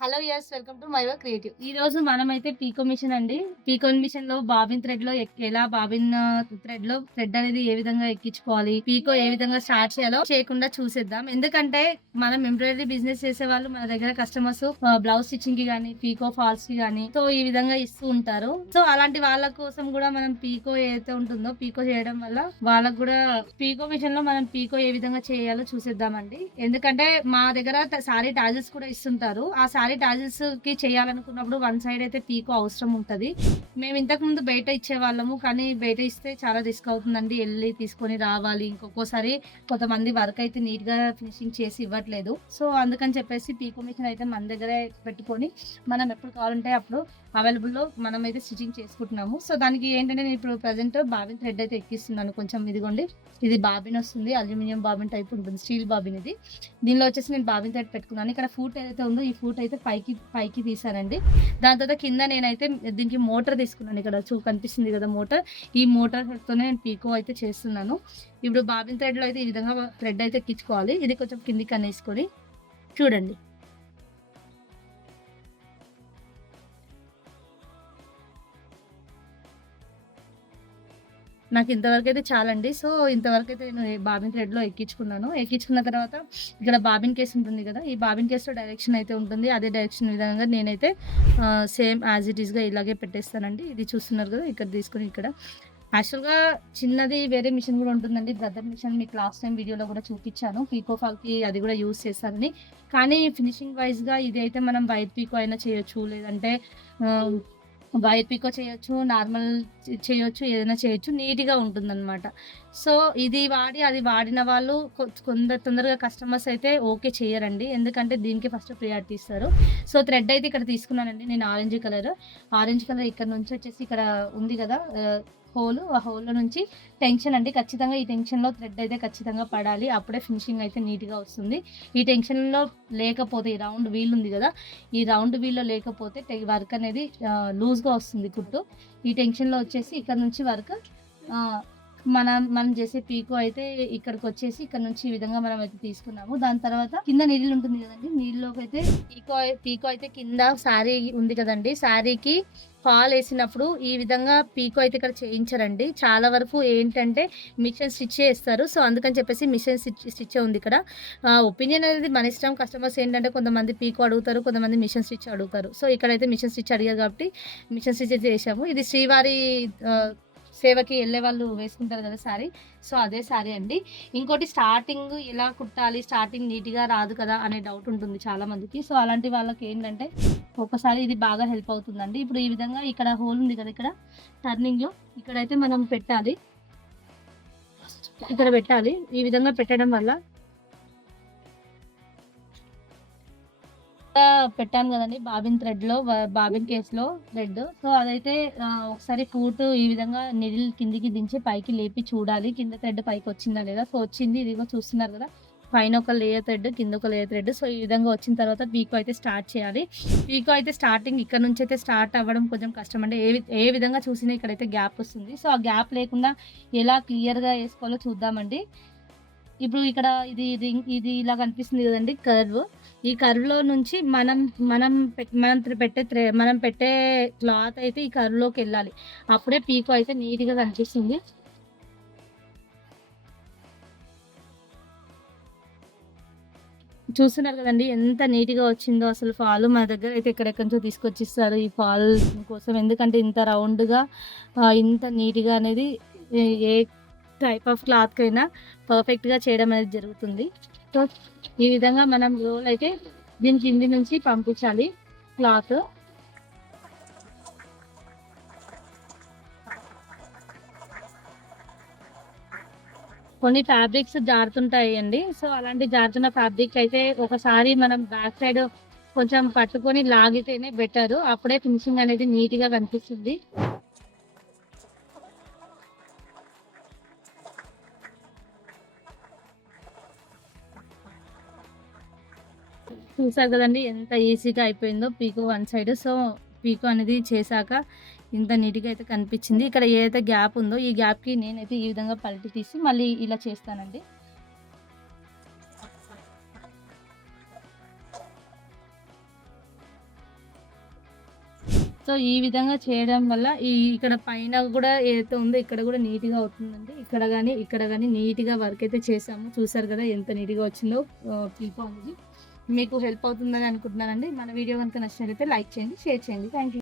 Hello yes welcome to my work creative. ఈ రోజు మనమైతే పీకో మిషన్ అండి. పీకో మిషన్ లో బాబిన్ థ్రెడ్ లో ఎలా బాబిన్ థ్రెడ్ లో థ్రెడ్ అనేది ఏ విధంగా ఎక్కించుకోవాలి, పీకో ఏ విధంగా స్టార్ట్ చేయాలో చేయకుండా చూసేద్దాం. ఎందుకంటే మనం ఎంబ్రాయిడరీ బిజినెస్ చేసే వాళ్ళు మన దగ్గర కస్టమర్స్ బ్లౌజ్ స్టిచ్చింగ్ కి గానీ, పీకో ఫాల్స్ కి గానీ సో ఈ విధంగా ఇస్తూ ఉంటారు. సో అలాంటి వాళ్ళ కోసం కూడా మనం పీకో ఏదైతే ఉంటుందో పీకో చేయడం వల్ల వాళ్ళకు కూడా పీకో మిషన్ లో మనం పీకో ఏ విధంగా చేయాలో చూసేద్దామండి. ఎందుకంటే మా దగ్గర సారీ టాజెస్ కూడా ఇస్తుంటారు. ఆ సారీ టాజిల్స్ కి చేయాలనుకున్నప్పుడు వన్ సైడ్ అయితే పీకో అవసరం ఉంటది. మేము ఇంతకు ముందు బయట ఇచ్చేవాళ్ళము. కానీ బయట ఇస్తే చాలా రిస్క్ అవుతుందండి. ఎళ్లి తీసుకొని రావాలి. ఇంకొక్కోసారి కొంతమంది వర్క్ అయితే నీట్‌గా ఫినిషింగ్ చేసి ఇవ్వట్లేదు. సో, అందుకని చెప్పేసి పీకో మిషన్ అయితే మన దగ్గరే పెట్టుకొని మనం ఎప్పుడు కావాలంటే అప్పుడు అవైలబుల్‌లో మనమైతే స్టిచింగ్ చేసుకుంటున్నాము. సో, దానికి ఏంటంటే నేను ఇప్పుడు ప్రెజెంట్ బాబిన్ థ్రెడ్ అయితే ఎక్కిస్తున్నాను. కొంచెం ఇదిగోండి. ఇది బాబిన్ వస్తుంది. అల్యూమినియం బాబిన్ టైప్ ఉంటుంది. స్టీల్ బాబిన్ ఇది. దీనిలో వచ్చేసి నేను బాబిన్ థ్రెడ్ పెట్టుకున్నాను. ఇక్కడ ఫూట్ ఏదైతే ఉందో ఈ ఫూట్ అయితే పైకి పైకి తీసానండి. దాని తర్వాత కింద నేనైతే దీనికి మోటార్ తీసుకున్నాను. ఇక్కడ కనిపిస్తుంది కదా మోటార్. ఈ మోటార్ హెడ్‌తోనే నేను పీకో అయితే చేస్తున్నాను. ఇప్పుడు బాబిన్ థ్రెడ్‌లో అయితే ఈ విధంగా థ్రెడ్ అయితే ఎక్కించుకోవాలి. ఇది కొంచెం కిందికి అనేసుకొని చూడండి. నాకు ఇంతవరకైతే చాలండి. సో, ఇంతవరకైతే నేను బాబిన్ థ్రెడ్‌లో ఎక్కించుకున్నాను. ఎక్కించుకున్న తర్వాత ఇక్కడ బాబిన్ కేస్ ఉంటుంది గదా! ఈ బాబిన్ కేస్‌లో డైరెక్షన్ అయితే ఉంటుంది. అదే డైరెక్షన్ విధంగా నేనైతే సేమ్ యాజ్ ఇట్ ఈస్‌గా ఇలాగే పెట్టేస్తానండి. ఇది చూస్తున్నారు గదా! ఇక్కడ తీసుకొని ఇక్కడ యాక్చువల్‌గా చిన్నది వేరే మిషన్ గూడా ఉంటుందండి. బ్రదర్ మిషన్ మీకు లాస్ట్ టైమ్ వీడియోలో గూడా చూపిచ్చాను. పీకో ఫాల్‌కి అది గూడా యూజ్ చేశారని. కానీ ఫినిషింగ్ వైస్‌గా ఇదైతే మనం వైట్ పీకో అయినా చేయొచ్చు. లేదంటే ఆహ్ వైర్ పీకో చేయొచ్చు. నార్మల్ చేయొచ్చు. ఏదైనా చేయొచ్చు. నీట్‌గా ఉంటుందనమాట. సో, ఇది వాడి అది వాడిన వాళ్ళు తొందరగా కస్టమర్స్ అయితే ఓకే చెయ్యరండి. ఎందుకంటే దీనికి ఫస్ట్ ప్రియారిటీ ఇస్తారు. సో, థ్రెడ్ అయితే ఇక్కడ తీసుకున్నానండి నేను ఆరెంజ్ కలర్. ఆరెంజ్ కలర్ ఇక్కడ నుంచి వచ్చేసి ఇక్కడ ఉంది గదా! హోలు. ఆ హోల్‌లో నుంచి టెన్షన్ అండి. ఖచ్చితంగా ఈ టెన్షన్‌లో థ్రెడ్ అయితే ఖచ్చితంగా పడాలి. అప్పుడే ఫినిషింగ్ అయితే నీట్‌గా వస్తుంది. ఈ టెన్షన్‌లో లేకపోతే ఈ రౌండ్ వీల్ ఉంది గదా! ఈ రౌండ్ వీల్‌లో లేకపోతే వర్క్ అనేది లూజ్‌గా వస్తుంది కుట్టు. ఈ టెన్షన్‌లో వచ్చేసి ఇక్కడ నుంచి వర్క్ ఆహ్, మనం చేసే పీకో అయితే ఇక్కడికొచ్చేసి ఇక్కడ నుంచి ఈ విధంగా మనమైతే తీసుకున్నాము. దాని తర్వాత కింద నీడిల్ ఉంటుంది గదండీ! నీడిల్‌లోకైతే పీకో అయితే కింద శారీ ఉంది కదండీ! శారీకి ఫాలేసినప్పుడు ఈ విధంగా పీకో అయితే ఇక్కడ చేయించరండి. చాలా వరకు ఏంటంటే మిషన్ స్టిచ్చే ఇస్తారు. సో, అందుకని చెప్పేసి మిషన్ స్టిచ్చే ఉంది ఇక్కడ. ఒపీనియన్ అనేది మన ఇష్టం. కస్టమర్స్ ఏంటంటే కొంతమంది పీకో అడుగుతారు. కొంతమంది మిషన్ స్టిచ్ అడుగుతారు. సో, ఇక్కడైతే మిషన్ స్టిచ్ అడిగారు కాబట్టి మిషన్ స్టిచ్ చేశాము. ఇది శ్రీవారి ఆహ్, సేవకి ఎళ్ళేవాళ్ళు వేసుకుంటారు గదా! శారీ. సో, అదే శారీ అండి. ఇంకోటి స్టార్టింగ్ ఎలా కుట్టాలి? స్టార్టింగ్ నీట్‌గా రాదు కదా! అనే డౌట్ ఉంటుంది చాలా మందికి. సో, అలాంటి వాళ్ళకేంటంటే ఒక్కసారి ఇది బాగా హెల్ప్ అవుతుందండి. ఇప్పుడు ఈ విధంగా ఇక్కడ హోల్ ఉంది కదా! ఇక్కడ టర్నింగ్‌లో ఇక్కడైతే మనం పెట్టాలి. ఇక్కడ పెట్టాలి. ఈ విధంగా పెట్టడం వల్ల పెట్టాను గదండీ బాబిన్ థ్రెడ్‌లో బాబిన్ కేస్‌లో థ్రెడ్. సో, అదైతే ఒకసారి ఫూట్ ఈ విధంగా నీడిల్ కిందికి దించి పైకి లేపి చూడాలి. కింద థ్రెడ్ పైకొచ్చిందా లేదా? సో, వచ్చింది. ఇదిగో చూస్తున్నారు గదా! పైన ఒక లేయర్ థ్రెడ్, కింద ఒక లేయర్ థ్రెడ్. సో, ఈ విధంగా వచ్చిన తర్వాత పీకో అయితే స్టార్ట్ చేయాలి. పీకో అయితే స్టార్టింగ్ ఇక్కడ నుంచయితే స్టార్ట్ అవ్వడం కొంచెం కష్టమండి. ఏ విధంగా చూసినా ఇక్కడైతే గ్యాప్ వస్తుంది. సో, ఆ గ్యాప్ లేకుండా ఎలా క్లియర్‌గా ఏసుకోవాలో చూద్దామండి. ఇప్పుడు ఇక్కడ ఇది ఇలా కనిపిస్తుంది గదండీ కర్వ్. ఈ కర్వ్‌లో నుంచి మనం పెట్టే క్లాత్ అయితే ఈ కర్వ్‌లోకెళ్ళాలి. అప్పుడే పీకో అయితే నీట్‌గా కనిపిస్తుంది. చూస్తున్నారు గదండీ! ఎంత నీట్‌గా వచ్చిందో అసలు ఫాల్ మన దగ్గర అయితే ఎక్కడెక్కడి నుంచో తీసుకొచ్చిస్తారు ఈ ఫాల్ కోసం. ఎందుకంటే ఇంత రౌండ్‌గా ఇంత నీట్‌గా అనేది ఏ ఏ టైప్ ఆఫ్ క్లాత్‌కైనా పర్ఫెక్ట్‌గా చేయడం అనేది జరుగుతుంది. సో, ఈ విధంగా మనం రోల్ అయితే దీని కింది నుంచి పంపించాలి క్లాత్. కొన్ని ఫ్యాబ్రిక్స్ జారుతుంటాయండి. సో, అలాంటి జారుతున్న ఫ్యాబ్రిక్ అయితే ఒకసారి మనం బ్యాక్ సైడ్ కొంచెం పట్టుకొని లాగితేనే బెటరు. అప్పుడే ఫినిషింగ్ అనేది నీట్‌గా కనిపిస్తుంది. చూసారు కదండీ! ఎంత ఈజీగా అయిపోయిందో పీకో వన్ సైడ్. సో, పీకో అనేది చేశాక ఇంత నీట్‌గా అయితే కనిపించింది. ఇక్కడ ఏదైతే గ్యాప్ ఉందో ఈ గ్యాప్‌కి నేనైతే ఈ విధంగా పల్టీ తీసి మళ్ళీ ఇలా చేస్తానండి. సో, ఈ విధంగా చేయడం వల్ల ఇక్కడ పైన గూడా ఏదైతే ఉందో ఇక్కడ గూడా నీట్‌గా అవుతుందండి. ఇక్కడ గాని నీట్‌గా వర్క్ అయితే చేశాము. చూసారు గదా! ఎంత నీట్‌గా వచ్చిందో పీకో అనేది. మీకు హెల్ప్ అవుతుందని అనుకుంటున్నానండి. మన వీడియో గనుక నచ్చినట్లయితే లైక్ చేయండి, షేర్ చేయండి. Thank you.